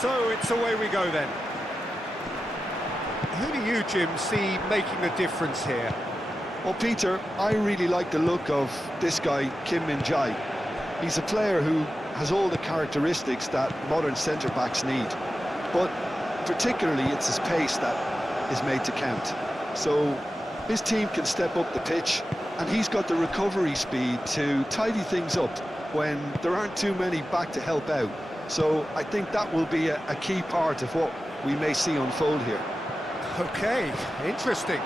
So it's away we go then. Who do you, Jim, see making the difference here? Well, Peter, I really like the look of this guy, Kim Min-jae. He's a player who has all the characteristics that modern centre-backs need. But particularly, it's his pace that is made to count. So his team can step up the pitch, and he's got the recovery speed to tidy things up when there aren't too many back to help out. So I think that will be a key part of what we may see unfold here. Okay, interesting.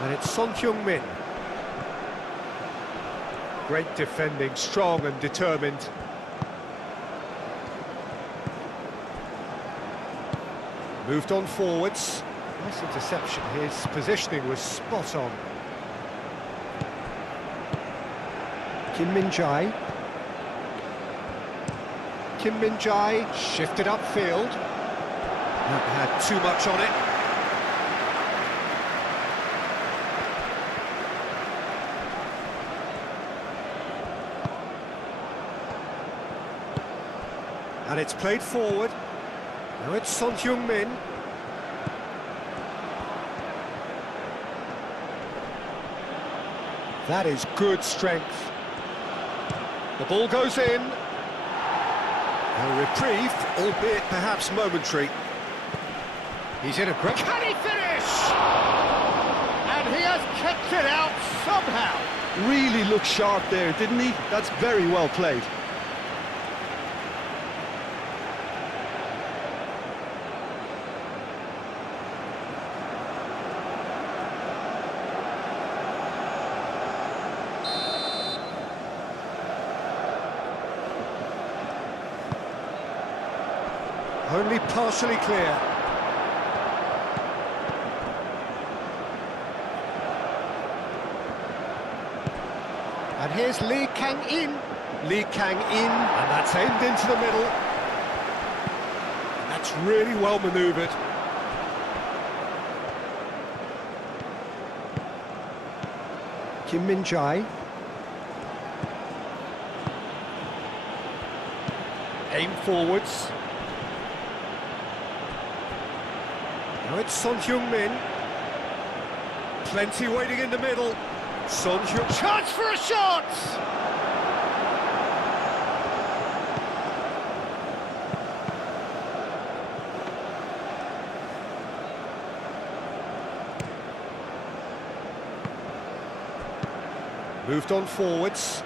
And it's Son Heung-min. Great defending, strong and determined. Moved on forwards. Nice interception. His positioning was spot on. Kim Min-jae. Kim Min-jae shifted upfield. That had too much on it. And it's played forward. Now it's Son Heung-min. That is good strength. The ball goes in. A reprieve, albeit perhaps momentary. He's in a great... Can he finish? And he has kept it out somehow. Really looked sharp there, didn't he? That's very well played. Only partially clear. And here's Lee Kang-in. Lee Kang-in, and that's aimed into the middle. That's really well manoeuvred. Kim Min-jae. Aim forwards. Now it's Son Heung-min. Plenty waiting in the middle. Son Heung... Chance for a shot! Moved on forwards.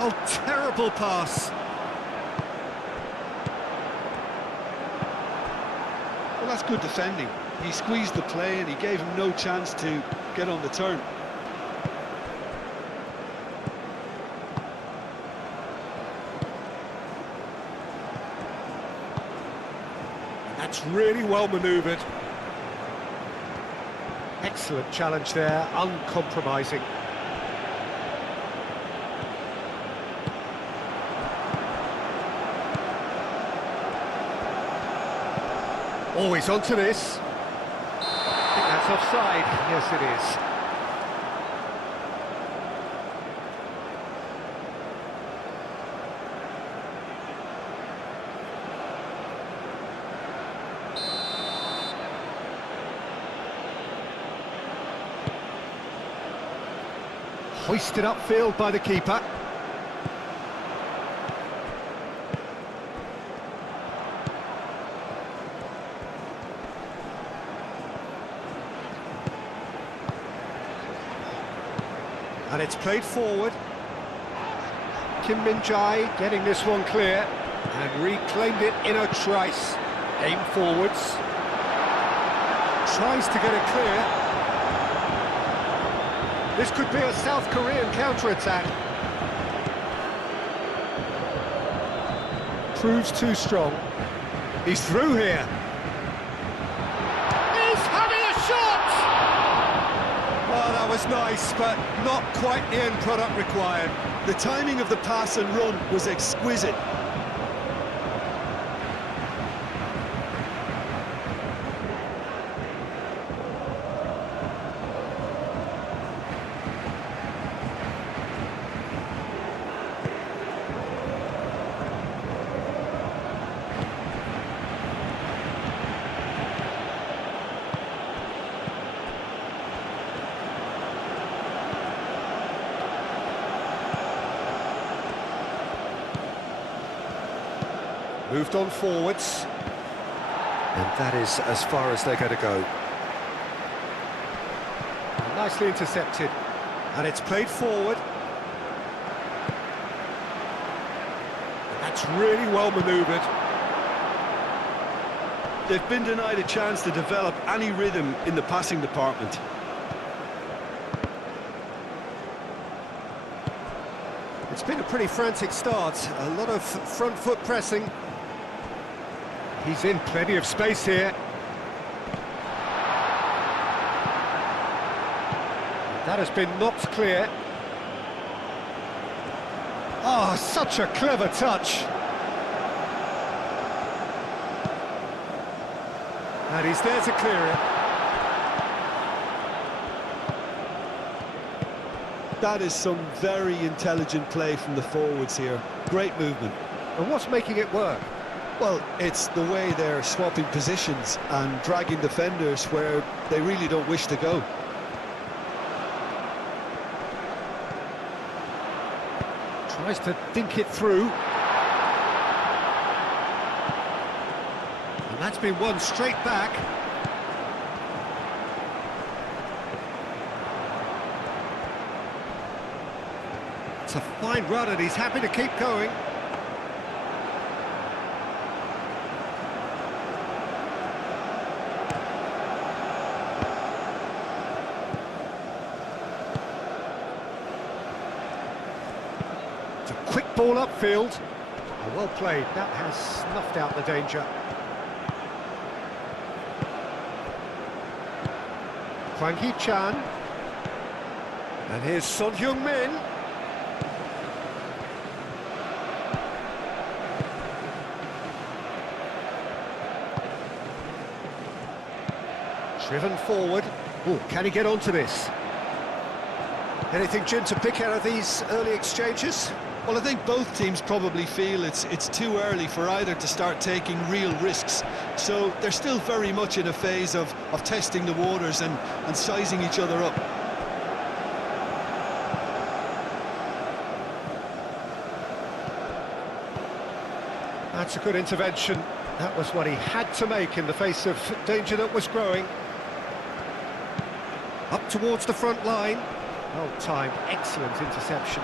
Oh, terrible pass. Well, that's good defending. He squeezed the play and he gave him no chance to get on the turn. That's really well manoeuvred. Excellent challenge there, uncompromising. Always onto this. I think that's offside. Yes, it is. Hoisted upfield by the keeper. And it's played forward. Kim Min-jae getting this one clear and reclaimed it in a trice. Aim forwards. Tries to get it clear. This could be a South Korean counter-attack. Proves too strong. He's through here. He's having a shot! Oh, that was nice, but not quite the end product required. The timing of the pass and run was exquisite. Moved on forwards. And that is as far as they're going to go. Nicely intercepted. And it's played forward. That's really well manoeuvred. They've been denied a chance to develop any rhythm in the passing department. It's been a pretty frantic start. A lot of front foot pressing. He's in plenty of space here. That has been knocked clear. Oh, such a clever touch. And he's there to clear it. That is some very intelligent play from the forwards here. Great movement. And what's making it work? Well, it's the way they're swapping positions and dragging defenders where they really don't wish to go. Tries to think it through. And that's been won straight back. It's a fine run and he's happy to keep going. It's a quick ball upfield. Oh, well played. That has snuffed out the danger. Hwang Hee-chan. And here's Son Heung-min. Driven forward. Oh, can he get onto this? Anything, Jim, to pick out of these early exchanges? Well, I think both teams probably feel it's too early for either to start taking real risks. So they're still very much in a phase of testing the waters and sizing each other up. That's a good intervention. That was what he had to make in the face of danger that was growing. Up towards the front line. Well timed, excellent interception.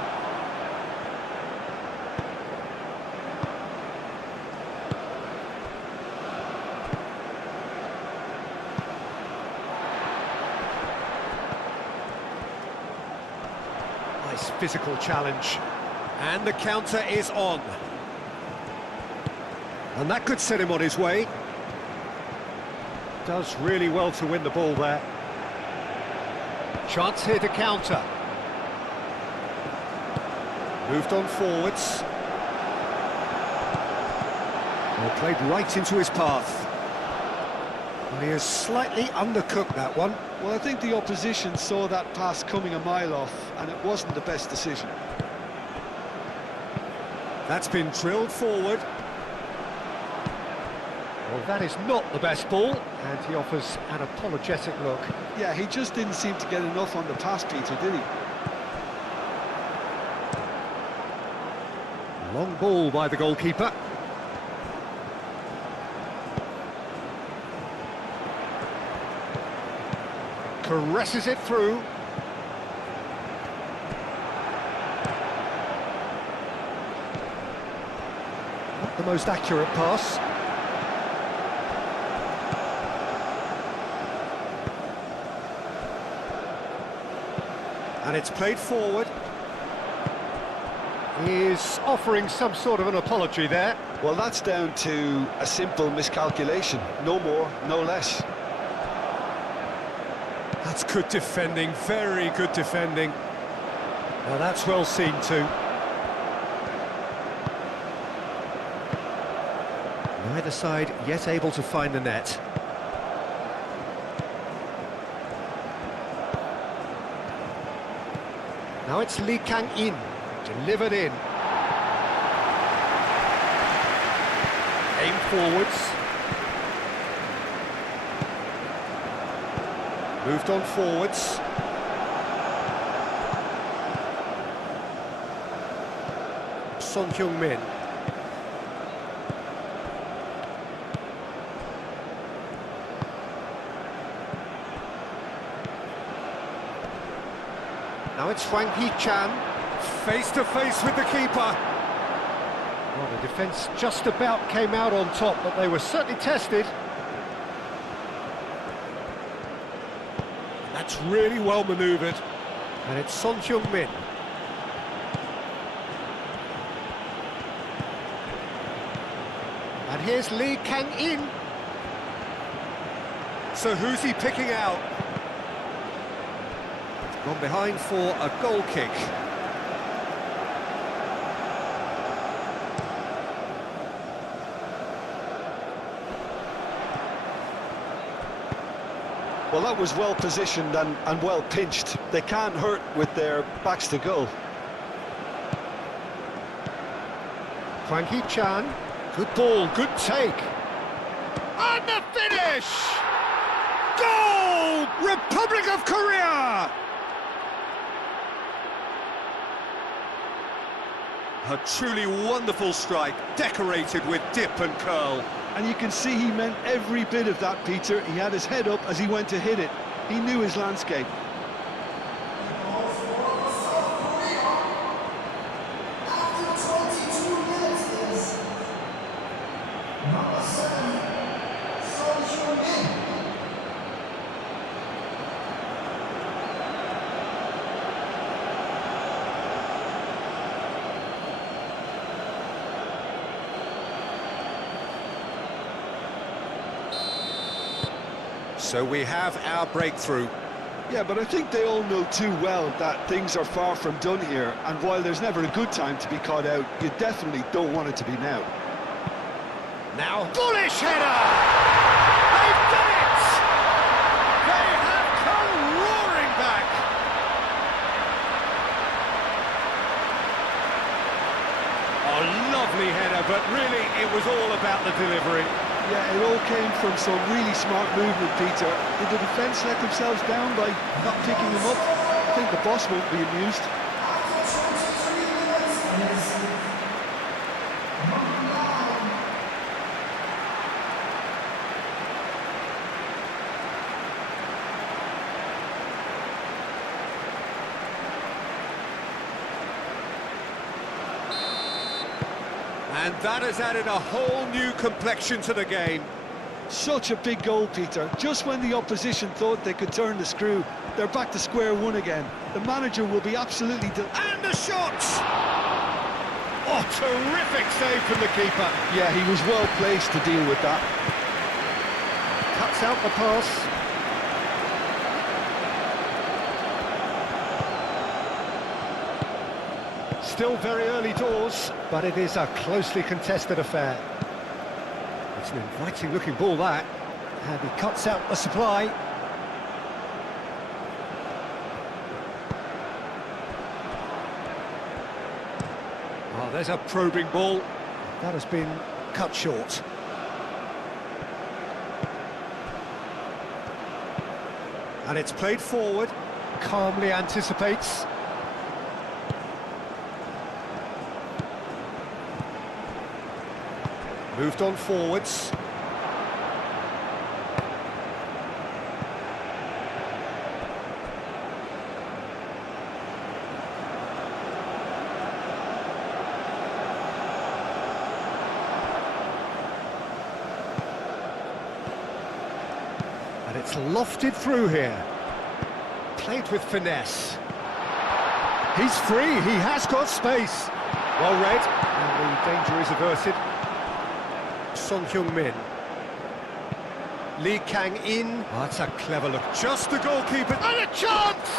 Nice physical challenge. And the counter is on. And that could set him on his way. Does really well to win the ball there. Chance here to counter. Moved on forwards. Well, played right into his path. Well, he has slightly undercooked that one. Well, I think the opposition saw that pass coming a mile off, and it wasn't the best decision. That's been drilled forward. Well, that is not the best ball, and he offers an apologetic look. Yeah, he just didn't seem to get enough on the pass, Peter, did he? Long ball by the goalkeeper. Caresses it through. Not the most accurate pass. And it's played forward. He's offering some sort of an apology there. Well, that's down to a simple miscalculation. No more, no less. That's good defending, very good defending. Now that's well seen too. Neither side yet able to find the net. Now it's Lee Kang-in, delivered in. Aim forwards. Moved on forwards. Son Heung-min. it's Chan, face to face with the keeper. Well, the defence just about came out on top, but they were certainly tested. That's really well manoeuvred. And it's Son Heung-min. And here's Lee Kang-in. So who's he picking out? Gone behind for a goal kick. Well, that was well positioned and well pinched. They can't hurt with their backs to goal. Chan, good ball, good take. And the finish! Goal! Republic of Korea! A truly wonderful strike, decorated with dip and curl. And you can see he meant every bit of that, Peter. He had his head up as he went to hit it. He knew his landscape. So we have our breakthrough. Yeah, but I think they all know too well that things are far from done here, and while there's never a good time to be caught out, you definitely don't want it to be now. Now, bullish header! They've done it! They have come roaring back! A lovely header, but really it was all about the delivery. Yeah, it all came from some really smart movement, Peter. Did the defence let themselves down by not picking them up? I think the boss won't be amused. And that has added a whole new complexion to the game. Such a big goal, Peter. Just when the opposition thought they could turn the screw, they're back to square one again. The manager will be absolutely... And the shots! Oh, terrific save from the keeper. Yeah, he was well placed to deal with that. Cuts out the pass. Still very early doors, but it is a closely contested affair. It's an inviting-looking ball, that. And he cuts out the supply. Oh, there's a probing ball. That has been cut short. And it's played forward. Calmly anticipates. Moved on forwards. And it's lofted through here. Played with finesse. He's free, he has got space. Well read, and the danger is averted. Son Heung-min. Lee Kang-in. Oh, that's a clever look. Just the goalkeeper. And a chance!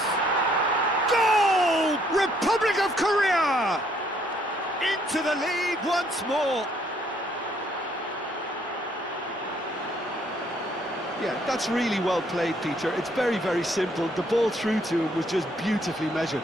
Goal! Republic of Korea! Into the lead once more. Yeah, that's really well played, Peter. It's very, very simple. The ball through to him was just beautifully measured.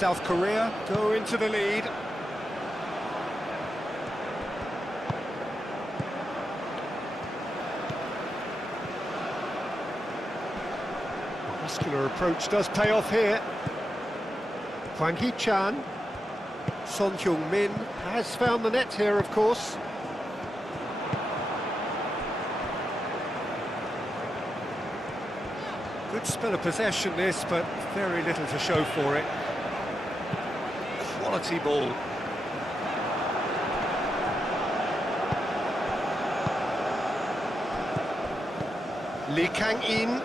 South Korea go into the lead. The muscular approach does pay off here. Hwang Hee-chan. Son Heung-min has found the net here, of course. Good spell of possession this, but very little to show for it. Quality ball. Lee Kang-in.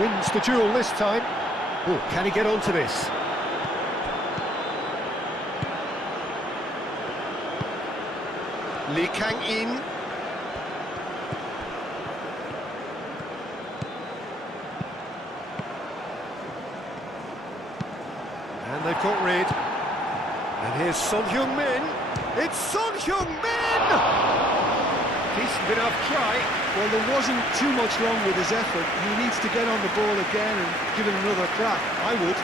Wins the duel this time. Oh, can he get onto this? Lee Kang-in. And they've got rid. And here's Son Heung-min. It's Son Heung-min! Decent enough try. Well, there wasn't too much wrong with his effort. He needs to get on the ball again and give it another crack. I would.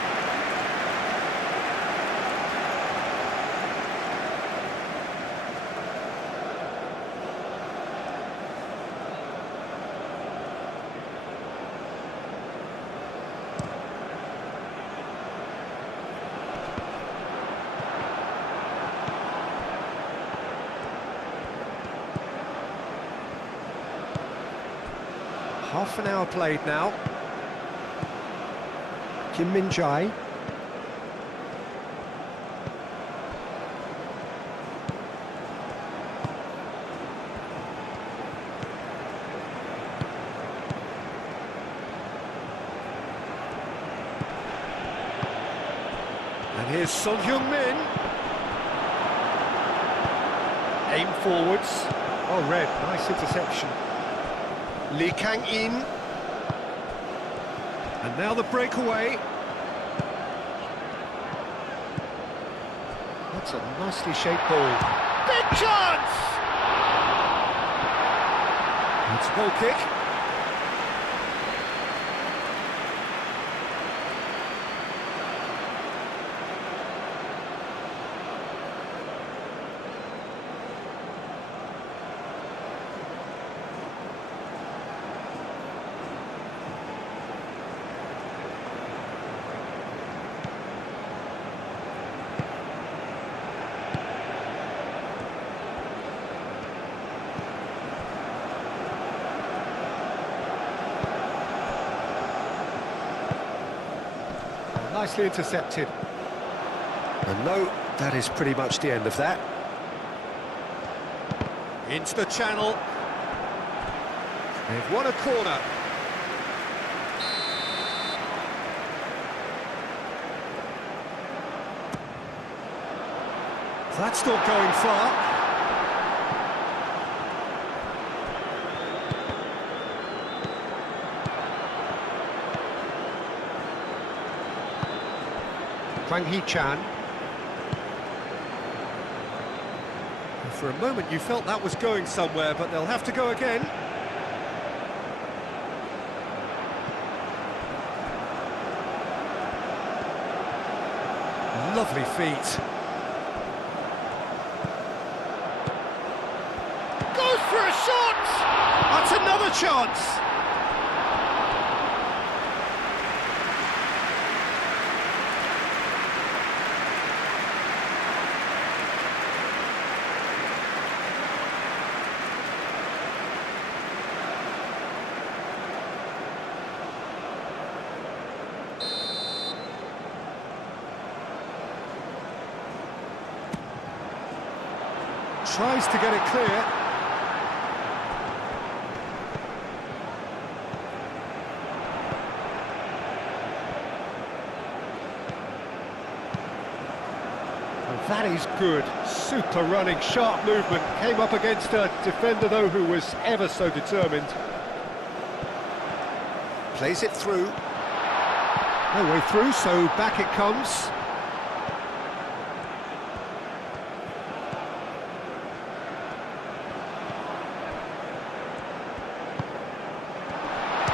Half an hour played now. Kim Min-jae. And here's Son Heung-min. Aim forwards. Oh, red, nice interception. Lee Kang-in. And now the breakaway. That's a nicely shaped ball. Big chance! It's a goal kick. Nicely intercepted. And no, that is pretty much the end of that. Into the channel. They've won a corner. That's not going far. Hwang Hee-chan. For a moment you felt that was going somewhere, but they'll have to go again. Lovely feet. Goes for a shot! That's another chance! Tries to get it clear. And that is good. Super running, sharp movement. Came up against a defender, though, who was ever so determined. Plays it through. No way through, so back it comes.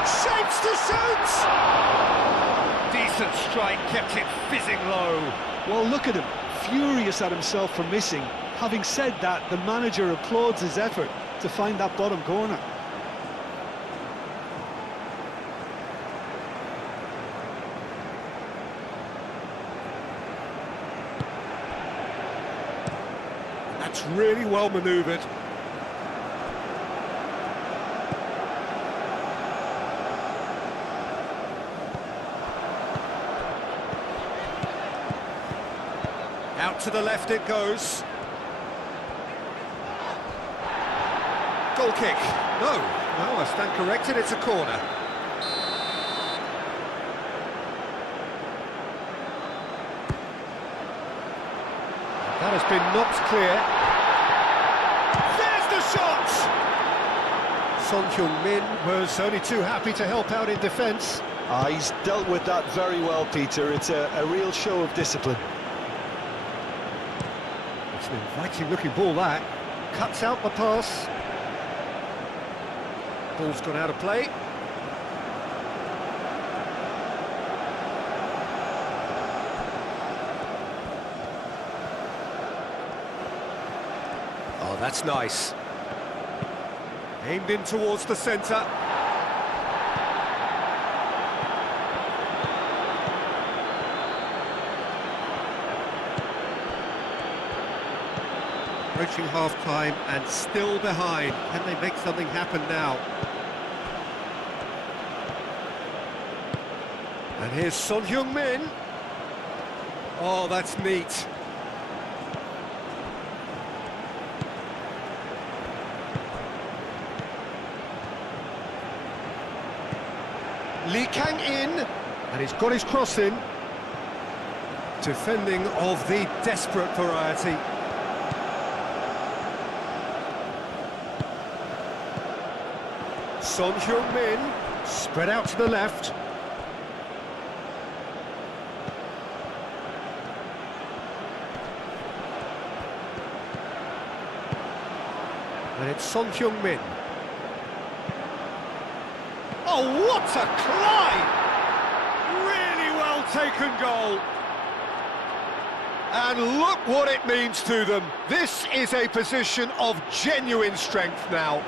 Shapes to shoot! Decent strike, kept it fizzing low. Well, look at him, furious at himself for missing. Having said that, the manager applauds his effort to find that bottom corner. That's really well manoeuvred. Out to the left it goes. Goal kick. No, I stand corrected, it's a corner. That has been knocked clear. There's the shot! Son Heung-min was only too happy to help out in defence. He's dealt with that very well, Peter. It's a real show of discipline. It's an inviting looking ball, that. Cuts out the pass. Ball's gone out of play. Oh, that's nice. Aimed in towards the centre. Approaching half-time and still behind. Can they make something happen now? And here's Son Heung-min. Oh, that's neat. Lee Kang-in, and he's got his cross in. Defending of the desperate variety. Son Heung-min, spread out to the left. And it's Son Heung-min. Oh, what a climb! Really well taken goal. And look what it means to them. This is a position of genuine strength now.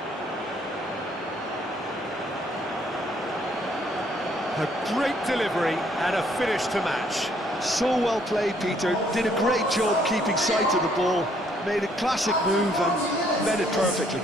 A great delivery and a finish to match. So well played, Peter. Did a great job keeping sight of the ball. Made a classic move and met it perfectly.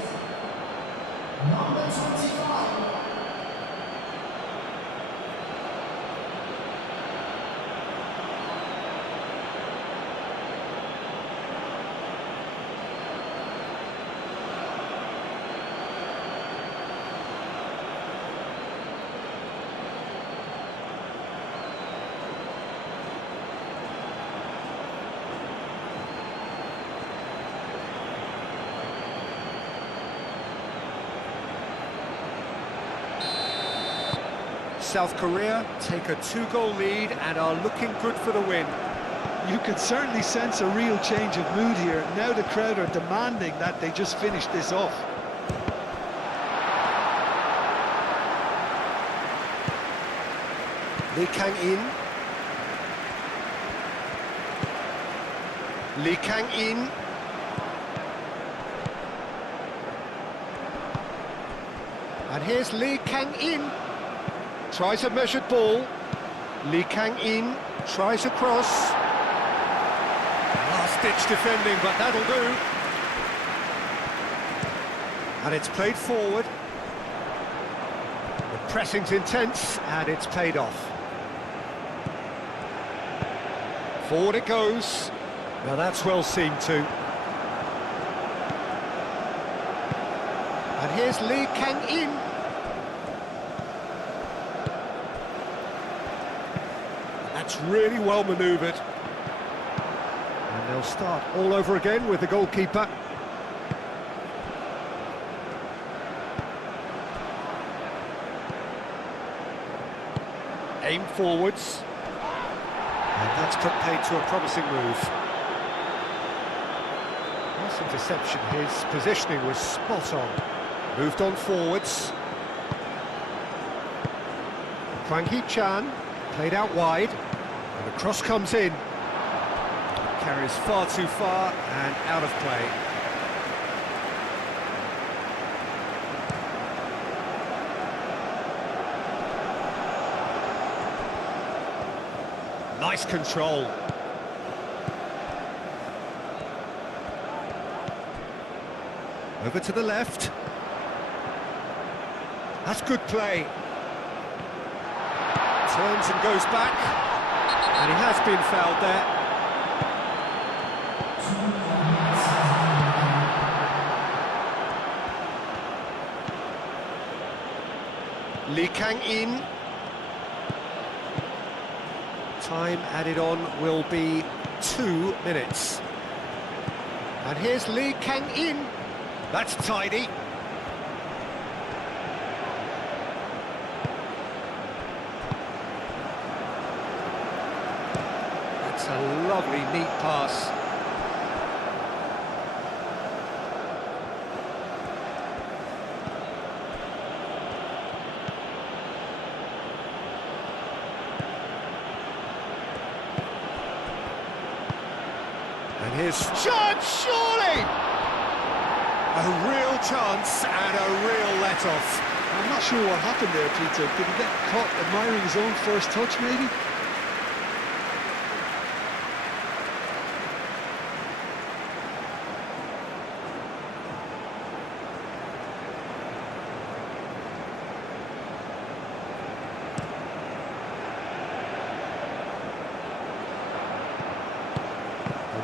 South Korea take a 2-goal lead and are looking good for the win. You could certainly sense a real change of mood here. Now the crowd are demanding that they just finish this off. Lee Kang-in. Lee Kang-in. And here's Lee Kang-in. Tries a measured ball. Lee Kang-in tries a cross. Last-ditch defending, but that'll do. And it's played forward. The pressing's intense, and it's paid off. Forward it goes. Now that's well seen too. And here's Lee Kang-in. That's really well manoeuvred. And they'll start all over again with the goalkeeper. Aim forwards. And that's put paid to a promising move. Nice interception, his positioning was spot on. Moved on forwards. Hwang Hee-chan, played out wide, and the cross comes in. Carries far too far and out of play. Nice control. Over to the left. That's good play. Turns and goes back. And he has been fouled there. Lee Kang-in. Time added on will be 2 minutes. And here's Lee Kang-in. That's tidy. That's a lovely, neat pass. And here's chance, surely! A real chance and a real let-off. I'm not sure what happened there, Peter. Did he get caught admiring his own first touch, maybe?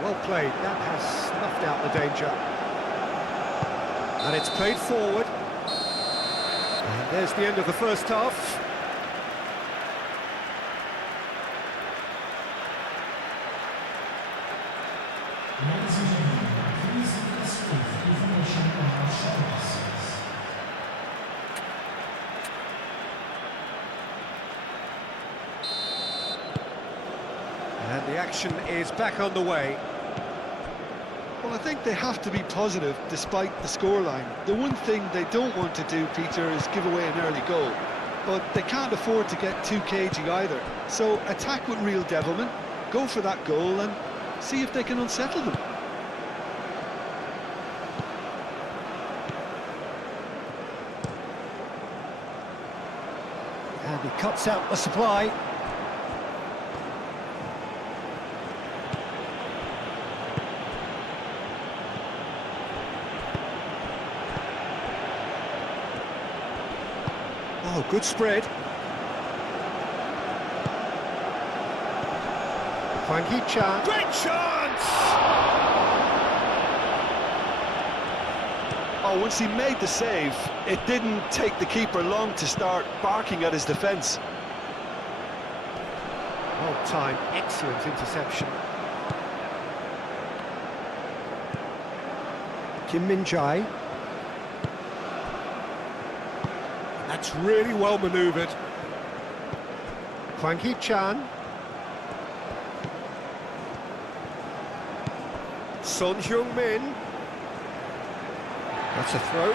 Well played, that has snuffed out the danger. And it's played forward. And there's the end of the first half. Ladies and gentlemen, please receive information about services. And the action is back on the way. Well, I think they have to be positive despite the scoreline. The one thing they don't want to do, Peter, is give away an early goal. But they can't afford to get too cagey either. So attack with real devilment, go for that goal and see if they can unsettle them. And he cuts out the supply. Oh, good spread. Hwang Hee-chan. Great chance! Oh, once he made the save, it didn't take the keeper long to start barking at his defence. Well timed, excellent interception. Kim Min-jae. That's really well manoeuvred. Hwang Hee-chan. Son Heung-min. That's a throw.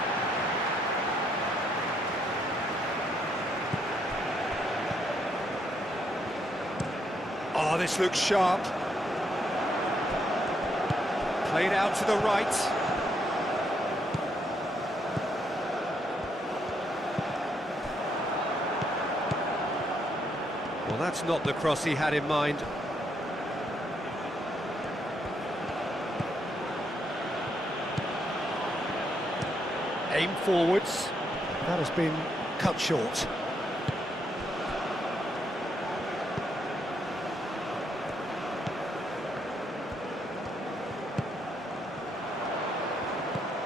Oh, this looks sharp. Played out to the right. Well, that's not the cross he had in mind. Aim forwards. That has been cut short.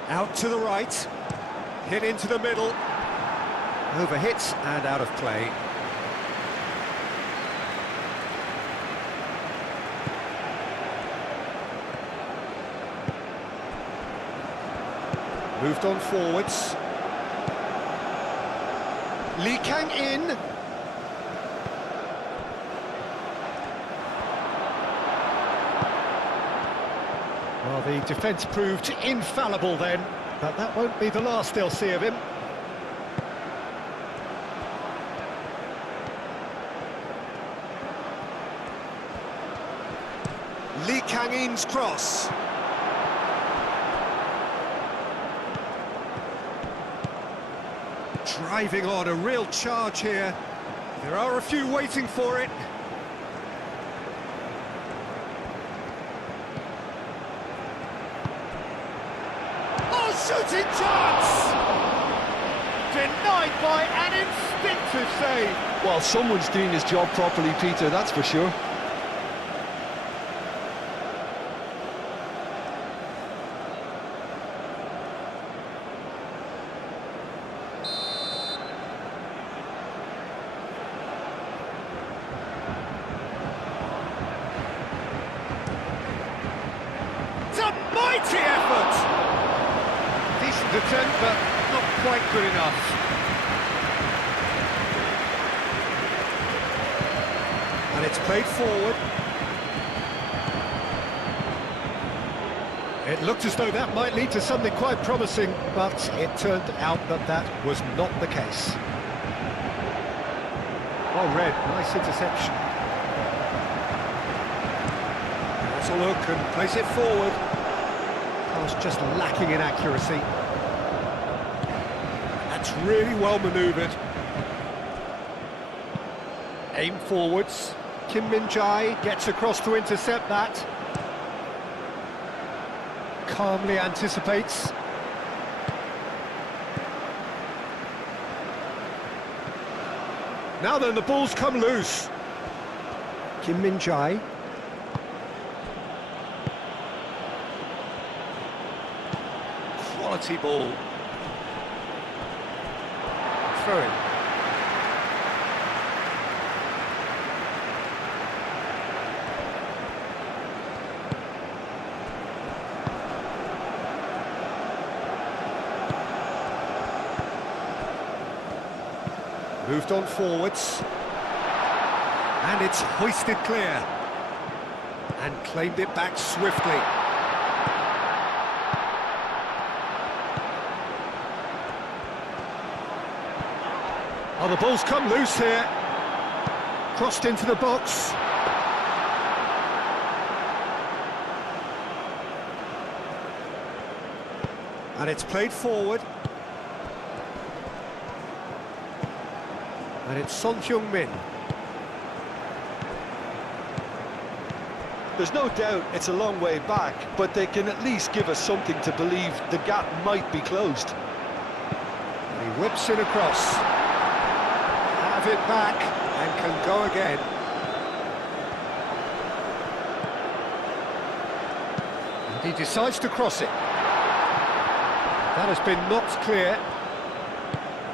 Out to the right. Hit into the middle. Overhit and out of play. Moved on forwards. Lee Kang-in. Well, the defence proved infallible then, but that won't be the last they'll see of him. Lee Kang-in's cross. Driving on, a real charge here. There are a few waiting for it. Oh, shooting chance! Denied by an instinctive save. Well, someone's doing his job properly, Peter, that's for sure. It's a mighty effort! Decent attempt, but not quite good enough. And it's played forward. It looked as though that might lead to something quite promising, but it turned out that that was not the case. Well read, nice interception. Let's a look and place it forward. Pass just lacking in accuracy. That's really well manoeuvred. Aim forwards. Kim Min-jae gets across to intercept that. Calmly anticipates. Now then, the ball's come loose. Kim Min-jae. Quality ball. Throw in. Moved on forwards, and it's hoisted clear, and claimed it back swiftly. Oh, the ball's come loose here, crossed into the box. And it's played forward. And it's Son Heung-min. There's no doubt it's a long way back, but they can at least give us something to believe the gap might be closed. And he whips it across. Have it back and can go again. And he decides to cross it. That has been knocked clear.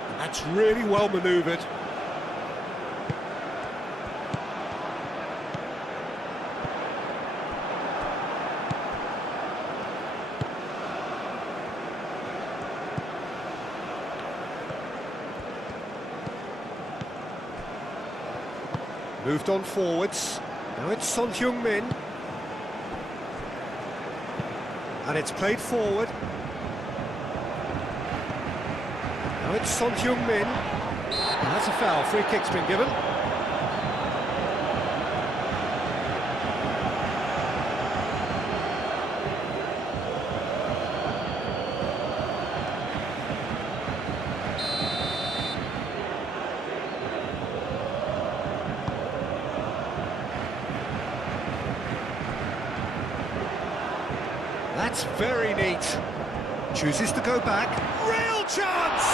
And that's really well manoeuvred. Moved on forwards. Now it's Son Heung-min. And it's played forward. Now it's Son Heung-min. And that's a foul. Free kick's been given. That's very neat. Chooses to go back. Real chance!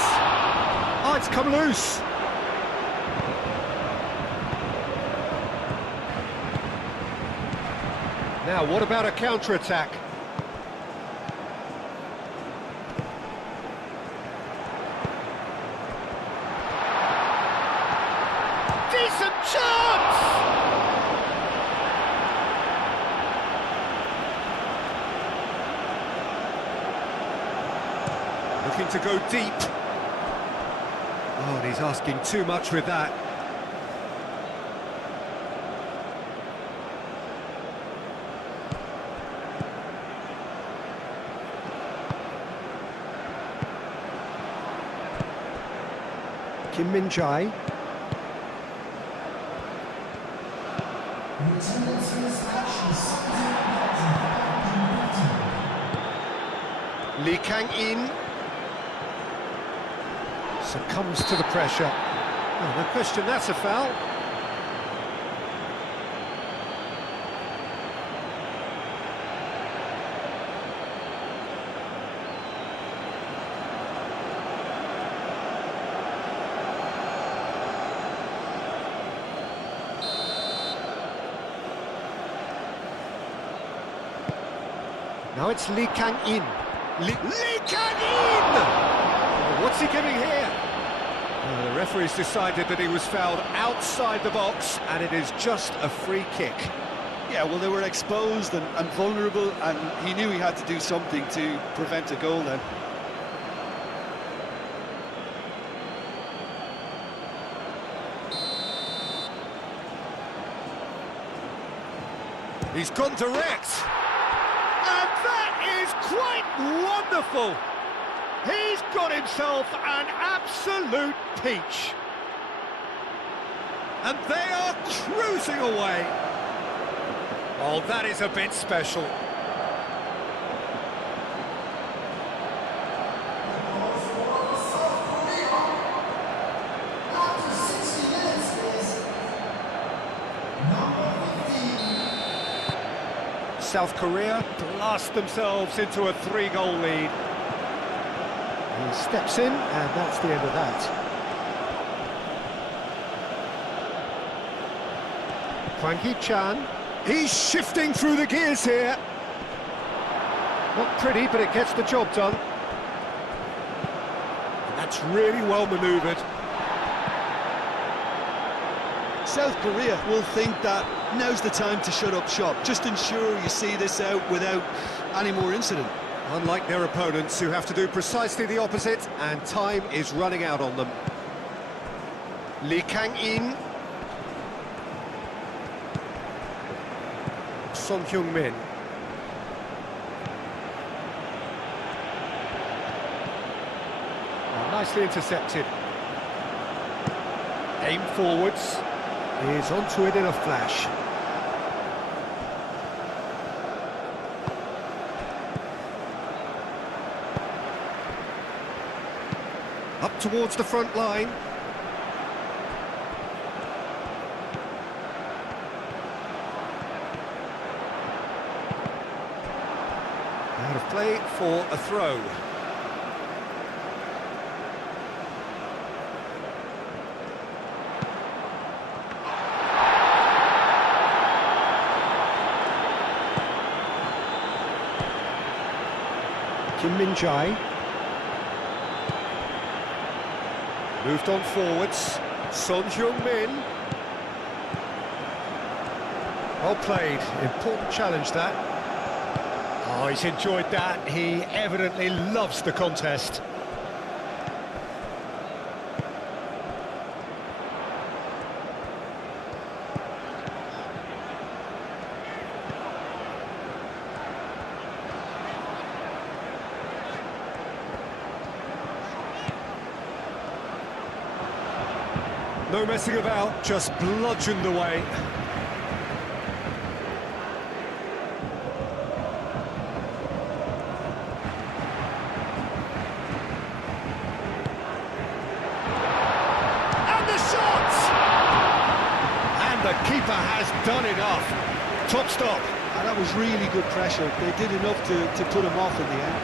Oh, it's come loose. Now, what about a counter-attack? Decent chance! Looking to go deep. Oh, and he's asking too much with that. Kim Min-jae. Your tendencies, actions, Lee Kang-in succumbs to the pressure. Oh, no question, that's a foul. Now it's Lee Kang-in. Lee Kang-in! Oh, what's he giving here? Oh, the referee's decided that he was fouled outside the box, and it is just a free kick. Yeah, well, they were exposed and vulnerable, and he knew he had to do something to prevent a goal then. He's gone direct. And that is quite wonderful. He's got himself an absolute peach. And they are cruising away. Oh, that is a bit special. After 60 minutes is number 15. South Korea blast themselves into a 3-goal lead. He steps in, and that's the end of that. Hwang Hee-chan, he's shifting through the gears here. Not pretty, but it gets the job done. And that's really well manoeuvred. South Korea will think that now's the time to shut up shop. Just ensure you see this out without any more incident. Unlike their opponents, who have to do precisely the opposite, and time is running out on them. Lee Kang-in. Son Heung-min. Oh, nicely intercepted. Aim forwards. Is onto it in a flash. Up towards the front line. Out of play for a throw. Kim Min-jae. Moved on forwards. Son Heung-min. Well played. Important challenge, that. Oh, he's enjoyed that. He evidently loves the contest. No messing about, just bludgeoned away. And the shot! And the keeper has done enough. Top stop. And that was really good pressure. They did enough to put him off in the end.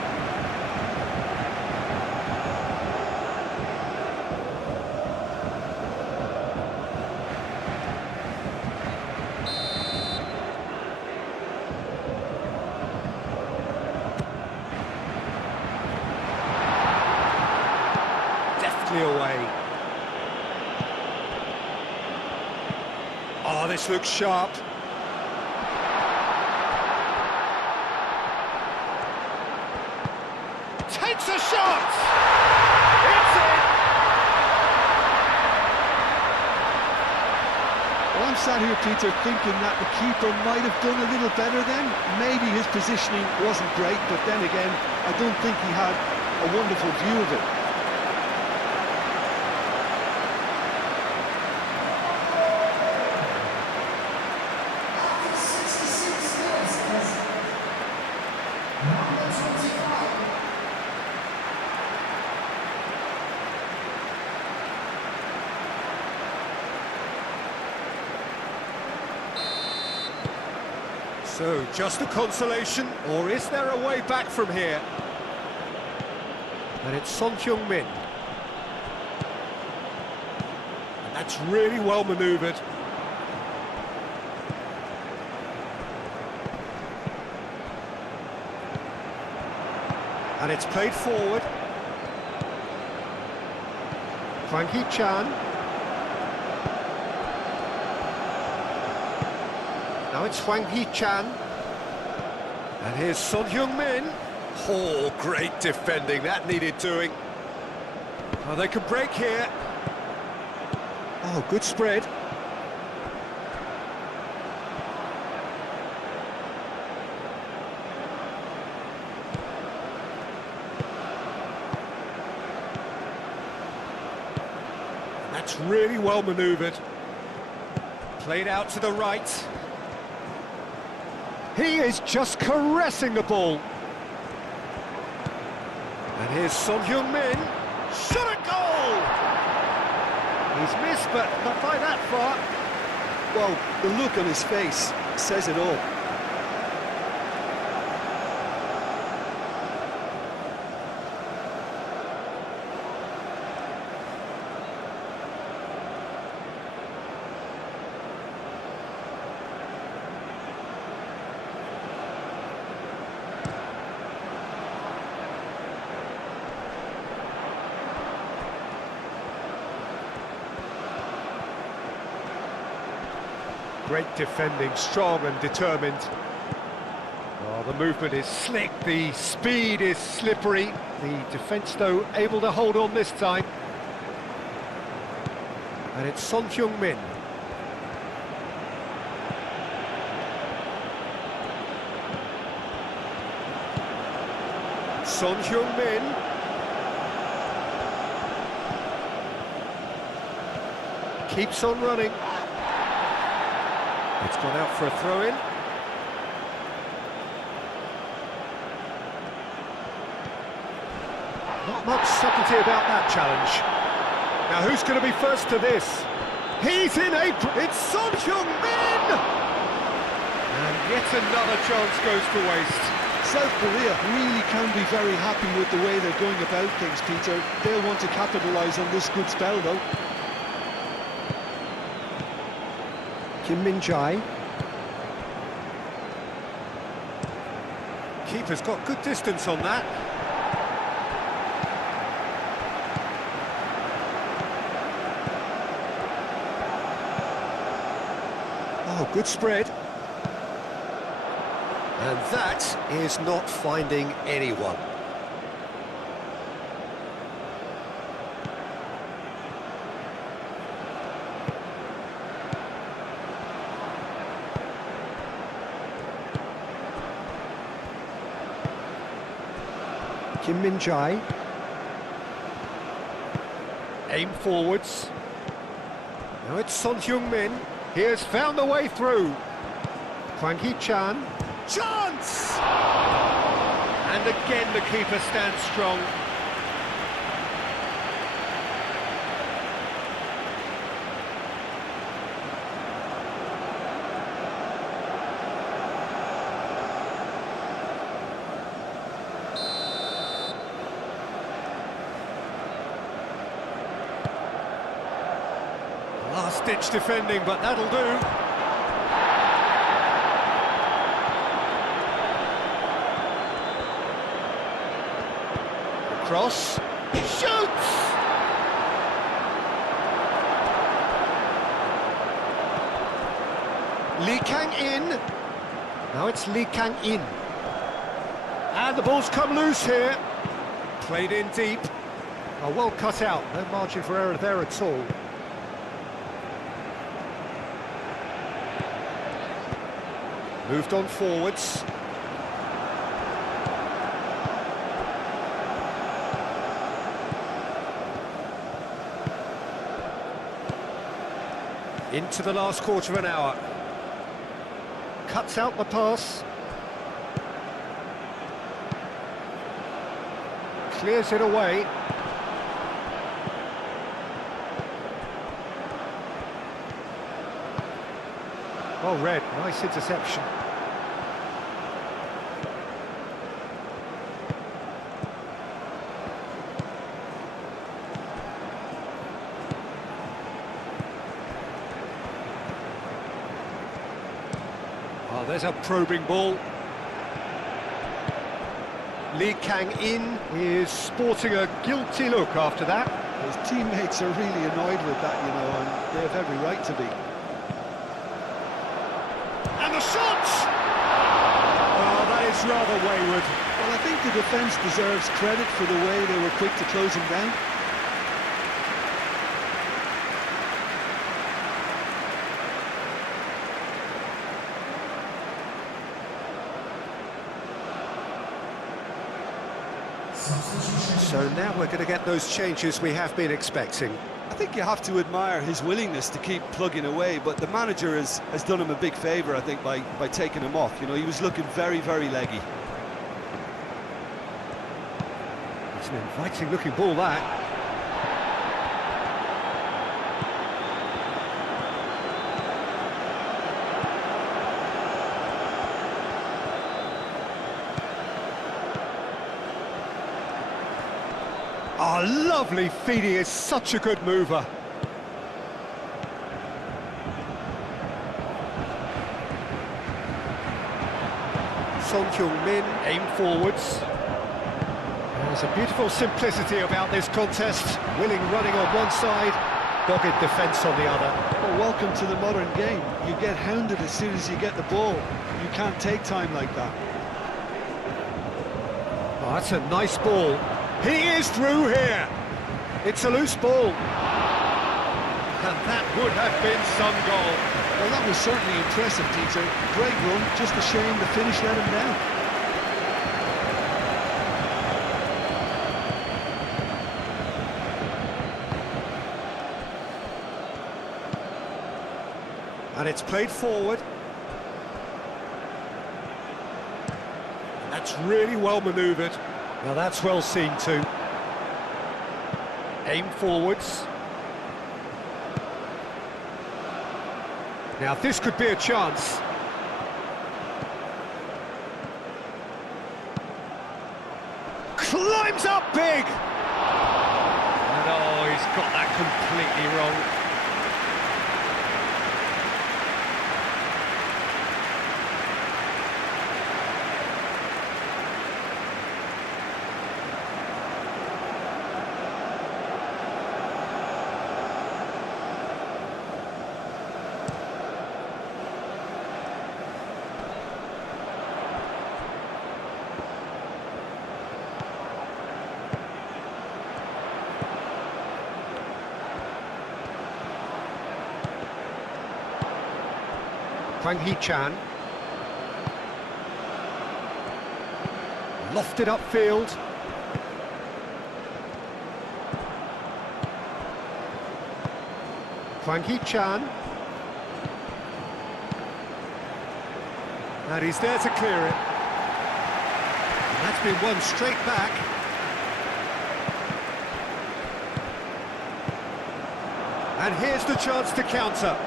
Away. Oh, this looks sharp. Takes a shot! It's in! Well, I'm sat here, Peter, thinking that the keeper might have done a little better then. Maybe his positioning wasn't great, but then again, I don't think he had a wonderful view of it. After 66 minutes is So, just a consolation, or is there a way back from here? And it's Son Heung-min. And that's really well manoeuvred. And it's played forward. Hwang Hee-chan. Now it's Hwang Hee-chan. And here's Son Heung-min. Oh, great defending, that needed doing. Oh, they can break here. Oh, good spread. That's really well manoeuvred. Played out to the right. He is just caressing the ball. And here's Son Heung-min. Shot a goal! He's missed, but not by that far. Well, the look on his face says it all. Great defending, strong and determined. Oh, the movement is slick, the speed is slippery. The defence, though, able to hold on this time. And it's Son Heung-min. Son Heung-min. Keeps on running. It's gone out for a throw-in. Not much subtlety about that challenge. Now, who's going to be first to this? He's in April. It's Son Heung-min! And yet another chance goes to waste. South Korea really can be very happy with the way they're going about things, Peter. They'll want to capitalise on this good spell, though. Kim Min-jae. Keeper's got good distance on that. Oh, good spread. And that is not finding anyone. Kim Min-jae. Aim forwards. Now it's Son Heung-min. He has found a way through. Hwang Hee-chan. Chance! And again the keeper stands strong. Last-ditch defending, but that'll do. Cross. Shoots! Lee Kang-in. Now it's Lee Kang-in. And the ball's come loose here. Played in deep. Oh, well cut out. No margin for error there at all. Moved on forwards. Into the last quarter of an hour. Cuts out the pass. Clears it away. Well read, nice interception. Well, there's a probing ball. Lee Kang-in is sporting a guilty look after that. His teammates are really annoyed with that, you know, and they have every right to be. And the shot! Oh, that is rather wayward. Well, I think the defence deserves credit for the way they were quick to close him down. So now we're going to get those changes we have been expecting. I think you have to admire his willingness to keep plugging away, but the manager has done him a big favour, I think, by taking him off. You know, he was looking very, very leggy. It's an inviting-looking ball, that. Oh, lovely feed, he is such a good mover. Son Heung-min, aim forwards. There's a beautiful simplicity about this contest. Willing running on one side, dogged defence on the other. Well, welcome to the modern game. You get hounded as soon as you get the ball. You can't take time like that. Oh, that's a nice ball. He is through here. It's a loose ball. And that would have been some goal. Well, that was certainly impressive, Tito. Great run, just a shame the finish let him down. And it's played forward. That's really well manoeuvred. Now that's well seen too. Aim forwards. Now this could be a chance. Climbs up big! And oh, he's got that completely wrong. Hwang Hee-chan. Lofted upfield. Hwang Hee-chan. And he's there to clear it. And that's been won straight back. And here's the chance to counter.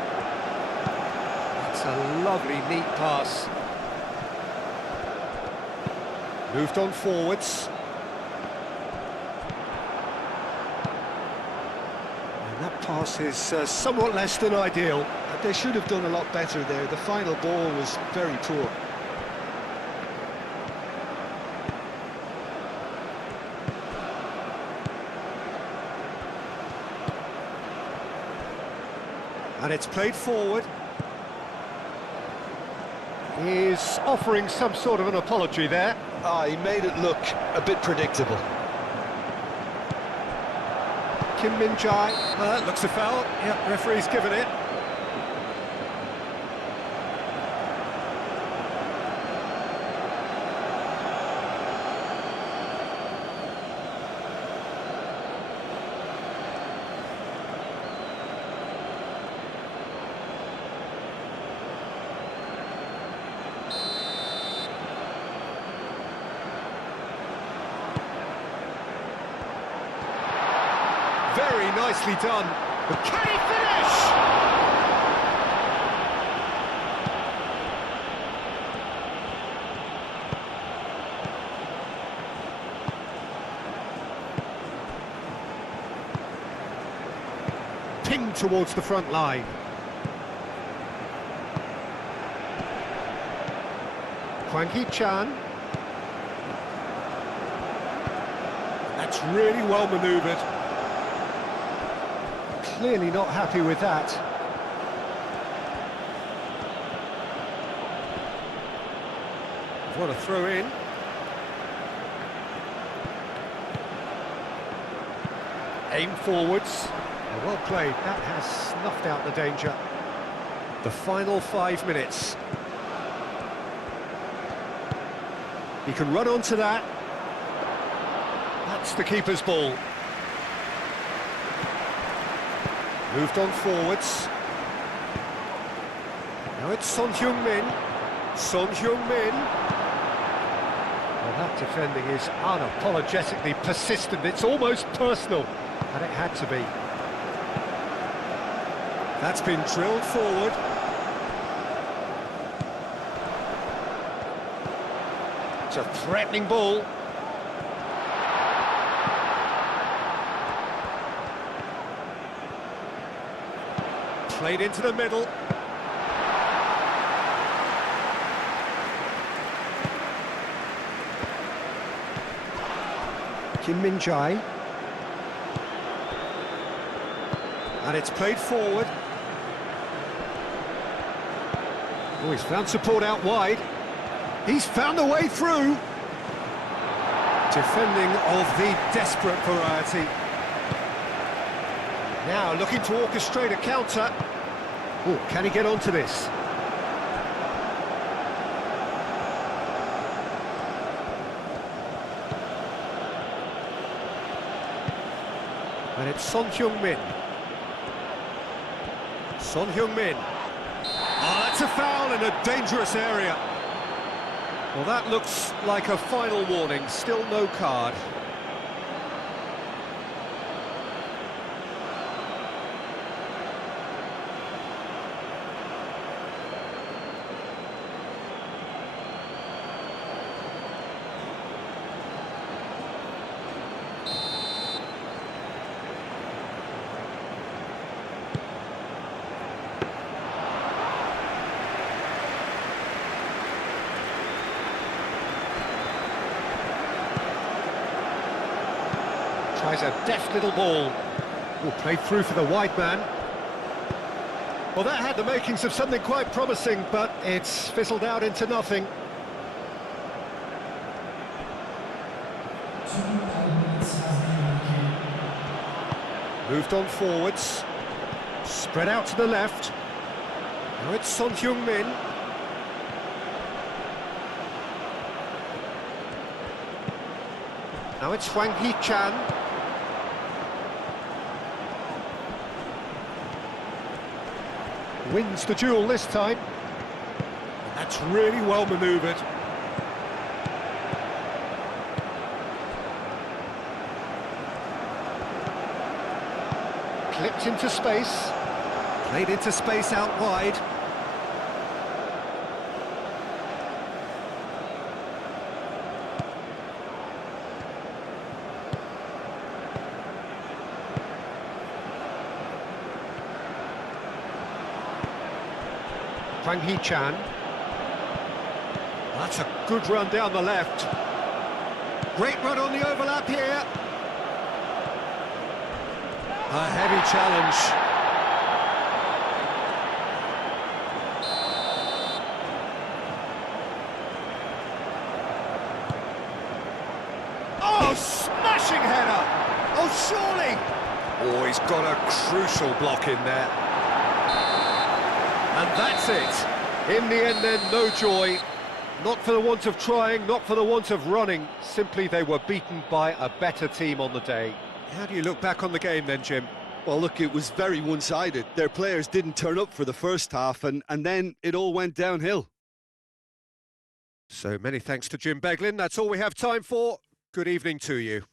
A lovely, neat pass. Moved on forwards. And that pass is somewhat less than ideal. They should have done a lot better there. The final ball was very poor. And it's played forward. He's offering some sort of an apology there. He made it look a bit predictable. Kim Min-jae, looks a foul. Yep, referee's given it. Very nicely done. But can he finish? Pinged towards the front line. Hwang Hee-chan. That's really well manoeuvred. Clearly not happy with that. What a throw in. Aim forwards. Well played. That has snuffed out the danger. The final 5 minutes. He can run onto that. That's the keeper's ball. Moved on forwards. Now it's Son Heung-min. Son Heung-min. Well, that defending is unapologetically persistent. It's almost personal, and it had to be. That's been drilled forward. It's a threatening ball. Played into the middle. Kim Min-jae. And it's played forward. Oh, he's found support out wide. He's found a way through. Defending of the desperate variety. Now looking to orchestrate a counter. Oh, can he get onto this? And it's Son Heung-min. Son Heung-min. Oh, that's a foul in a dangerous area. Well, that looks like a final warning. Still no card. Tries a deft little ball. Oh, played through for the wide man. Well, that had the makings of something quite promising, but it's fizzled out into nothing. Moved on forwards. Spread out to the left. Now it's Son Heung-min. Now it's Hwang Hee-chan. Wins the duel this time. That's really well manoeuvred. Clipped into space. Played into space out wide. Hwang Hee-chan. That's a good run down the left. Great run on the overlap here. A heavy challenge. Oh, smashing header! Oh, surely! Oh, he's got a crucial block in there. And that's it. In the end then, no joy. Not for the want of trying, not for the want of running. Simply they were beaten by a better team on the day. How do you look back on the game then, Jim? Well, look, it was very one-sided. Their players didn't turn up for the first half, and then it all went downhill. So many thanks to Jim Beglin. That's all we have time for. Good evening to you.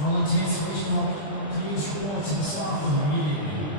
Volunteers switched off. Please report to the staff room immediately.